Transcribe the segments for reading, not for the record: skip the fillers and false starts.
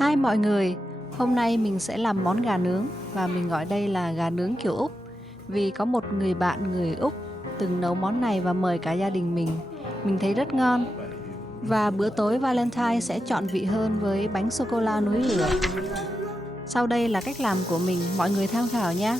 Hi mọi người, hôm nay mình sẽ làm món gà nướng và mình gọi đây là gà nướng kiểu Úc vì có một người bạn người Úc từng nấu món này và mời cả gia đình mình. Mình thấy rất ngon. Và bữa tối Valentine sẽ trọn vị hơn với bánh sô cô la núi lửa. Sau đây là cách làm của mình, mọi người tham khảo nhé.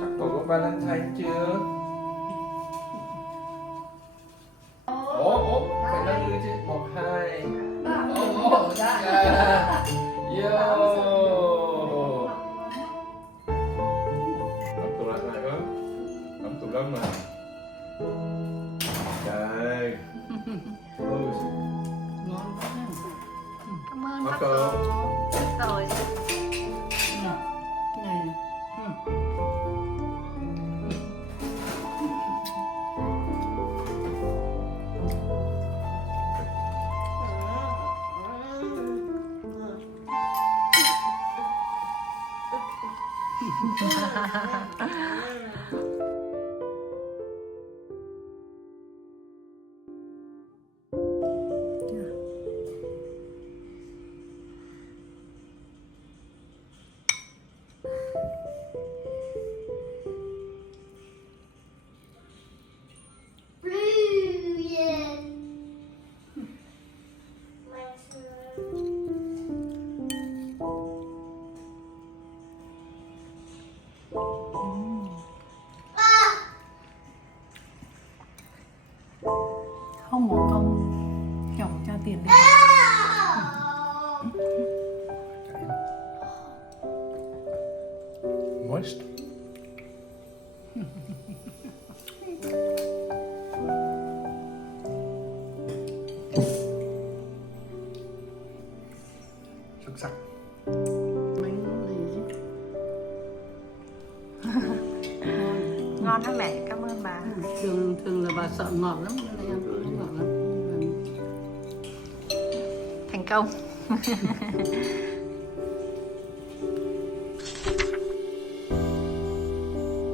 Chắc cậu có Valentine chưa? Ủa, phải nâng lưỡi chứ. 1, 2. Yeah. Yo. Ấm tủ lạnh này hả? Ấm tủ lạnh này. Trời. Ôi. Ngon quá. Cảm ơn Có các cơm. cô. Rồi. Cái này. Không muốn không chồng cho tiền đi. Moist. Xuất sắc. Bánh gì chứ? Ngon hả mẹ? Cảm ơn bà. Thường là bà sợ ngọt lắm, nên là em không ngọt lắm. Thành công.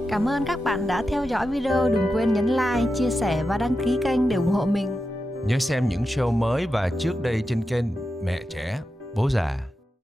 Cảm ơn các bạn đã theo dõi video. Đừng quên nhấn like, chia sẻ và đăng ký kênh để ủng hộ mình. Nhớ xem những show mới và trước đây trên kênh Mẹ Trẻ, Bố Già.